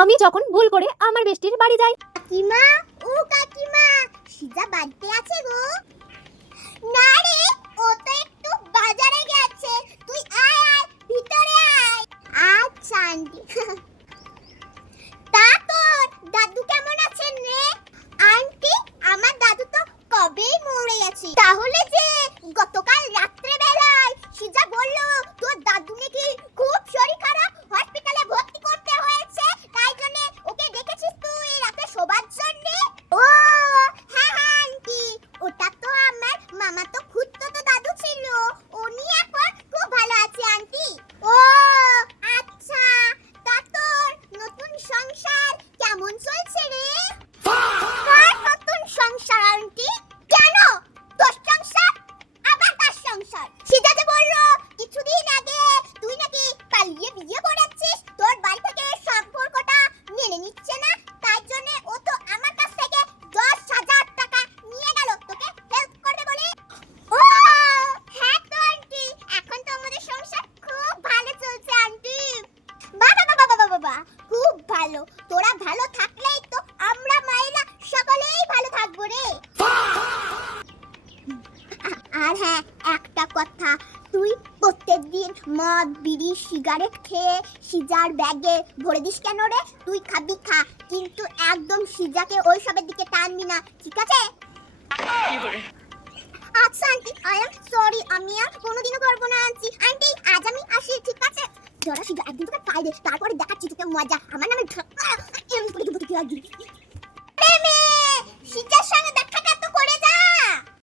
আমি যখন ভুল করে আমার বেস্টির বাড়ি যাই। কাকিমা, ও কাকিমা, সিজা বাড়িতে আছে গো? না রে, ও তো একটু বাজারে গেছে। তুই আয় আয়, ভিতরে আয়। আচ্ছা আন্টি। তা তোর দাদু কেমন আছেন রে? আন্টি, আমার দাদু তো কবেই মরে গেছে। তাহলে যে গতকাল রাত্রে বেলায় সিজা বলল তোর দাদু নাকি খুব শরীর খারাপ, হসপিটালে ভর্তি করতে হয়েছে, তাই জন্য ওকে ডেকেছিস তুই রাতে শোবার জন্য? ও হ্যাঁ হ্যাঁ আন্টি, ওটা তো আমার মামাতো খুড়তো দাদু ছিল। উনি এখন খুব ভালো আছে আন্টি। ও আচ্ছা, তা তোর নতুন সংসার কেমন চলছে রে? কার নতুন সংসার আন্টি? কেন তোর সংসার? আবার কার সংসার? সিজা যে বললো কিছুদিন আগে তুই নাকি পালিয়ে বিয়ে করেছিস, তোর বাড়ি থেকে সম্পর্কটা মেনে নিচ্ছে না, তাই জন্য ও তো আমার কাছ থেকে 10,000 টাকা নিয়ে গেল তোকে হেল্প করবে বলে। ও হ্যাঁ তো আন্টি, এখন তো আমাদের সংসার খুব ভালো চলছে আন্টি। বাবা বাবা বাবা বাবা, খুব ভালো। তোরা ভালো থাকলেই তো আমরা মায়েরা সকলেই ভালো থাকবো রে। আর হ্যাঁ, একটা কথা, তুই প্রত্যেকদিন মদ বিড়ি সিগারেট খেয়ে সিজার ব্যাগে ভরে দিস কেন রে? তুই খাবি খা, কিন্তু একদম সিজাকে ওই সবের দিকে টানবি না, ঠিক আছে? আচ্ছা আন্টি, আই এম সরি, আমি আর কোনোদিনও করবো না আন্টি। আন্টি আজ আমি আসি, ঠিক আছে? জরা সিজা একদিন তোকে পাই দে, তারপরে দেখাচ্ছি তোকে মজা। আমার নামে